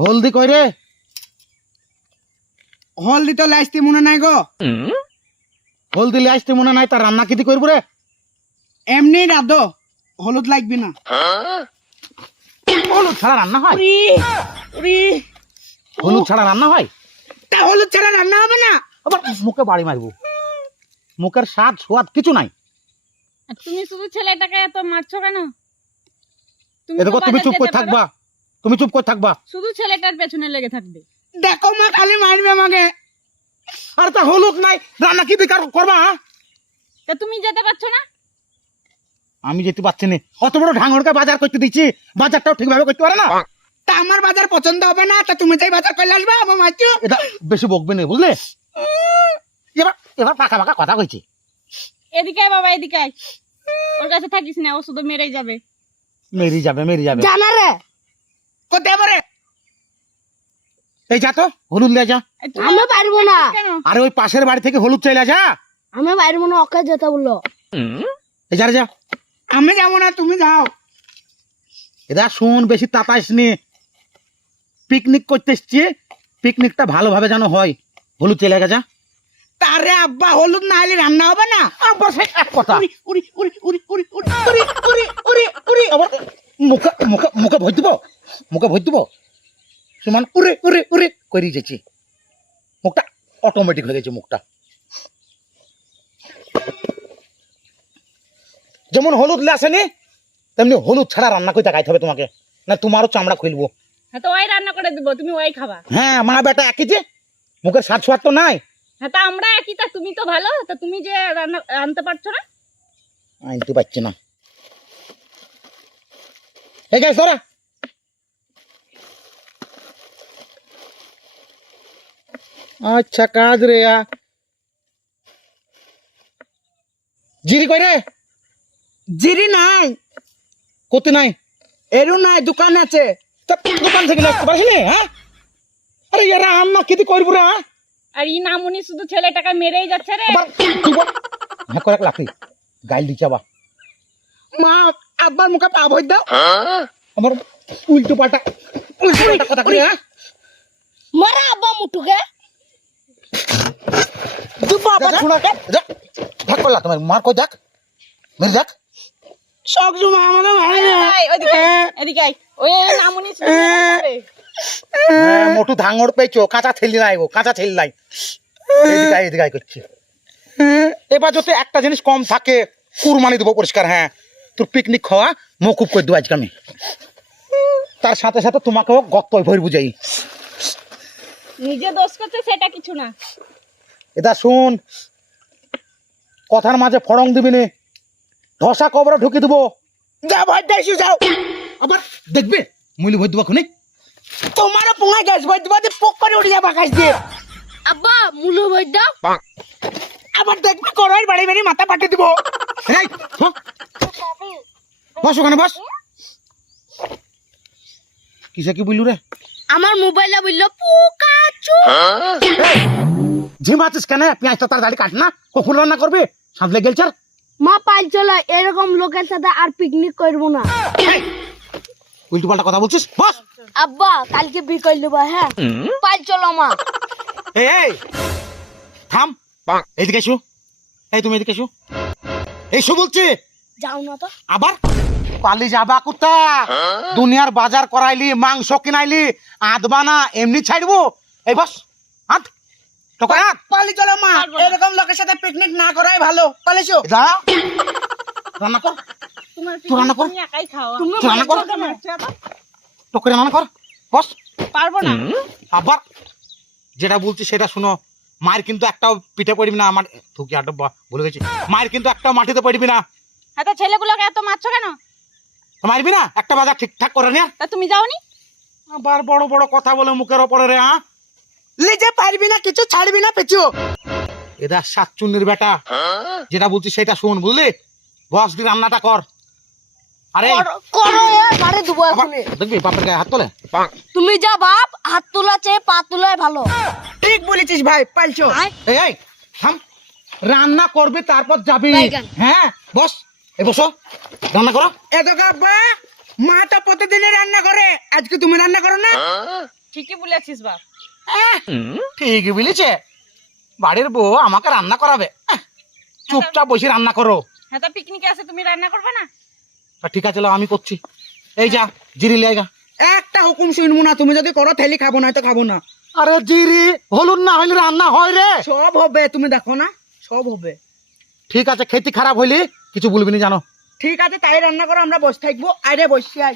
হলদি কই রে? হলদি তো লাইস্তি মনে নাই গো। হলদি লিয়ে আসতে মনে নাই তার রান্না কিদি করব রে? এমনি রাধো হলুদ লাগবে না। হলুদ ছাড়া রান্না হয়? উরি উরি হলুদ ছাড়া রান্না হয়? তা হলুদ ছাড়া রান্না হবে না? আবার মুখে বাড়ি মারবো। মুখের স্বাদ সোয়াদ কিছু নাই। তুমি শুধু ছেলেটাকে এত মারছো কেন? তুমি এ দেখো তুমি চুপ করে থাকবা। তুমি চুপ করে থাকবা। শুধু ছেলেটার পেছনে লেগে থাকবে। দেখো মা খালি মারবে আমাকে। আর তা হলুদ নাই রান্না কি বেকার করবা হ্যাঁ? তা তুমি যেতে পারছ না? আমি যেতে পারছি না। অত বড় ঢাঙ্গরকে বাজার করতে দিচ্ছি বাজারটাও ঠিকভাবে করতে পারে না। তা আমার বাজার পছন্দ হবে না তা তুমি যাই বাজার করলে আসবা আমার মাছ এটা বেশি বকবে না বুঝলে? এবার এবার পাকা পাকা কথা কইছি। এদিকে আয় বাবা এদিকে আয়। ওর কাছে থাকিস না ও শুধু মেরেই যাবে। মেরি যাবে মেরি যাবে। জানা রে কোথায় পরে এই যা তো হলুদ লিয়ে যা। আমি পারব না। আরে ওই পাশের বাড়ি থেকে হলুদ চাইলে যা। আমি পারব না ওকে যেতে বলল। এই যা যা। আমি যাব না তুমি যাও। শুন বেশি তাতাইস নি। পিকনিক করতে এসছি। পিকনিকটা ভালোভাবে যেন হয়। হলুদ চলে গেছে তারে আব্বা হলুদ না হলে রান্না হবে না? আবার সেই এক কথা। উরি উরি উরি উরি উরি উরি উরি আবার মুখে মুখে মুখে দিব? মুখে ভর দিব? সমান উরে উরে উরে করে যাচ্ছি মুখটা অটোমেটিক হয়ে গেছে মুখটা। যেমন হলুদ লে আসেনি তেমনি হলুদ ছাড়া রান্না করে গাইতে হবে তোমাকে। না তোমারও চামড়া খুলবো হ্যাঁ তো ওই রান্না করে দিব তুমি ওই খাবা। হ্যাঁ মা বেটা একই যে মুখের স্বাদ সোয়াদ তো নাই। হ্যাঁ তা আমরা একই তা তুমি তো ভালো তা তুমি যে রান্না আনতে পারছ না? আনতে পারছি না। এই গাছ ধরা। আচ্ছা কাজ রে জিরি কই রে? জিরি নাই। কতি নাই? এরু নাই দোকান আছে। তা দোকান থেকে লাগতে পারছি হ্যাঁ আরে এরা আন্না কিতি করব রে আর ই নামুনি শুধু ছেলেটাকে মেরেই যাচ্ছে রে। হ্যাঁ করে লাফি। গাইল দিচ্ছে আবার। মা আব্বার মুখে আবহ দাও। আমার উল্টো পাটা উল্টো কথা কই হ্যাঁ? মরা আব্বা মুটুকে। হ্যাঁ। হ্যাঁ। হ্যাঁ, কাঁচা নাই গো কাঁচা নাই। এদিকে এবার যদি একটা জিনিস কম থাকে কুরমানি দেবো পরিষ্কার হ্যাঁ। তোর পিকনিক খাওয়া মকুব করে দেবো আজকে আমি। তার সাথে সাথে তোমাকেও গত্ত ভর বুঝাই। নিজে দোষ করছে সেটা কিছু না। এটা শুন কথার মাঝে ফড়ং দিবি নে ধসা কবরে ঢুকি দেবো। যা ভর দেছি যাও। আবার দেখবে মুইলি ভর দেবো খুনি। তোমারও পোঙা গ্যাস ভর দিবা পোক করে উড়ে যাবা গাছ দিয়ে আব্বা মুলু বই দাও। আবার দেখবে কড়াই বাড়ি বাড়ি মাথা পাঠিয়ে দিব। বস ওখানে বস। কিসে কি বললু রে? আমার মোবাইলে বলল পুকাচু ঝিমাচ্ছিস কেন? পেঁয়াজটা তাড়াতাড়ি কাট না? কখন রান্না করবে? সাঁতলে গেলছে মা পাল চলো এরকম লোকের সাথে আর পিকনিক করব না। উল্টো পাল্টা কথা বলছিস? বস। আব্বা কালকে বিকেল দেবো হ্যাঁ? পাল চলো মা। এই এই থাম। এইদিকে এসো। এই তুমি এদিকে এসো। এই শো বলছি যাও না তো। আবার? পালি যাবা কুত্তা দুনিয়ার বাজার করাইলি মাংস কিনাইলি আদবা না এমনি ছাড়বো এই বস টোকা পালি চলো মা এরকম লোকের সাথে পিকনিক না করাই ভালো। পালিছো? রান্না কর। তুই রান্না কর। একাই খাও। তুই রান্না কর। ওকে মারছো এত? টোকরে রান্না কর। বস। পারব না। আবার? যেটা বলছি সেটা শুনো। মায়ের কিন্তু একটাও পিঠে পড়বি না আমার থুকি আড্ডা ভুলে গেছি। মায়ের কিন্তু একটাও মাটিতে পড়বি না। হ্যাঁ তা ছেলেগুলোকে এত মারছো কেন? মারবি না? একটা বাজার ঠিকঠাক করে নে তা তুমি যাওনি? আবার বড় বড় কথা বলে মুখের ওপরে রে হ্যাঁ লিজে পারবি না কিছু ছাড়বি না পেছু। এরা সাতচুন্নির বেটা। যেটা বলছি সেটা শুন বুঝলি? বস দি রান্নাটা কর। আরে করো- মারে দেবো এখনই। দেখবি বাপের গায়ে হাত তোলে? তুমি যা বাপ হাত তোলা চেয়ে পা তোলাই ভালো। ঠিক বলেছিস ভাই পালছো এই এই থাম। রান্না করবি তারপর যাবি। হ্যাঁ বস। এ বসো রান্না করো। এত কাব্বা মা তো রান্না করে। আজকে তুমি রান্না করো না? ঠিকই বলেছিস বাপ। আহ, ঠিক বলেছে। বাড়ির বউ আমাকে রান্না করাবে। চুপচাপ বসে রান্না করো। হ্যাঁ তা পিকনিকে আছে তুমি রান্না করবে না? ঠিক আছে আমি করছি। এই যা জিরি লেগা একটা হুকুম শুনব না তুমি যদি করো থেলি খাব না তো খাব না। আরে জিরি হলুন না হইলে রান্না হয় রে। সব হবে তুমি দেখো না সব হবে। ঠিক আছে খেতে খারাপ হইলে কিছু বলবি না জানো? ঠিক আছে তাই রান্না করো আমরা বসে থাকব। আরে বসে। আই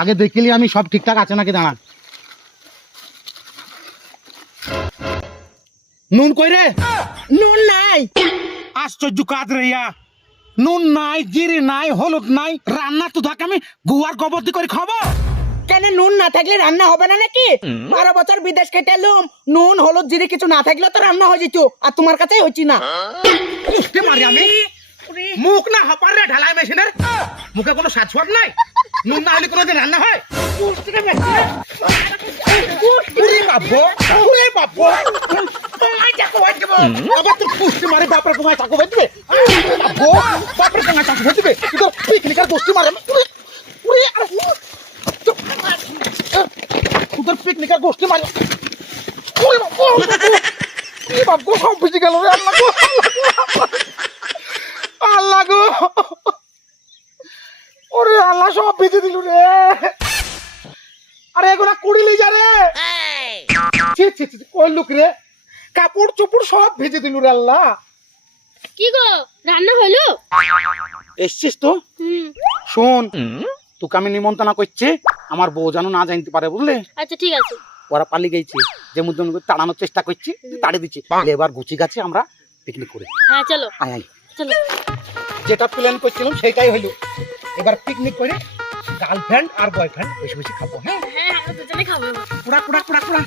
আগে দেখিলি আমি সব ঠিকঠাক আছে নাকি দাঁড়া। নুন কই রে? নুন নাই। আশ্চর্য কাজ রে ইয়া। নুন নাই জিরে নাই হলুদ নাই রান্না তো থাকে আমি গুয়ার গোবর দিয়ে করে খাব। কেন নুন না থাকলে রান্না হবে না নাকি? বারো বছর বিদেশ খেটে এলুম নুন হলুদ জিরে কিছু না থাকলে তো রান্না হয়ে যেত আর তোমার কাছেই হচ্ছি না। মুখ না হপার রে ঢালাই মেশিনের। মুখে কোনো স্বাদ নাই। নুন না হলে কোনোদিন রান্না হয়। উরে বাবু উরে বাবু আবার তোর কুস্তি মারে বাপরে তোমায় চাকু বেঁধবে। বাপরে তোমায় চাকু বেঁধবে। তোর পিকনিকের কুস্তি মারে উরে উরে পিকনিকের গোষ্ঠী মারে উরে বাবু উরে বাবু সব বুঝে গেল রে আল্লাহ গো, আল্লাহ গো, ওরে আল্লাহ সব বেঁচে দিল রে। আরে এগুলা কুড়িলি যা রে। ছি ছি ছি কই লোক রে। কাপড় চোপড় সব ভেজে দিল রে আল্লাহ। কি গো রান্না হলো? এসছিস তো? শোন তোকে আমি নিমন্ত্রণ করছি। আমার বউ যেন না জানতে পারে বুঝলে? আচ্ছা ঠিক আছে। ওরা পালিয়ে গেছে। যে মধ্যে তাড়ানোর চেষ্টা করছি তাড়ে দিচ্ছি। এবার গুছি গাছে আমরা পিকনিক করি। হ্যাঁ চলো। আয় আয়। চলো। যেটা প্ল্যান করছিলাম সেটাই হইল এবার পিকনিক করে গার্লফ্রেন্ড আর বয়ফ্রেন্ড বেশি বেশি খাব হ্যাঁ? হ্যাঁ আমরা দুজনে খাব পুরা কুড়া কুড়া কুড়া কুড়া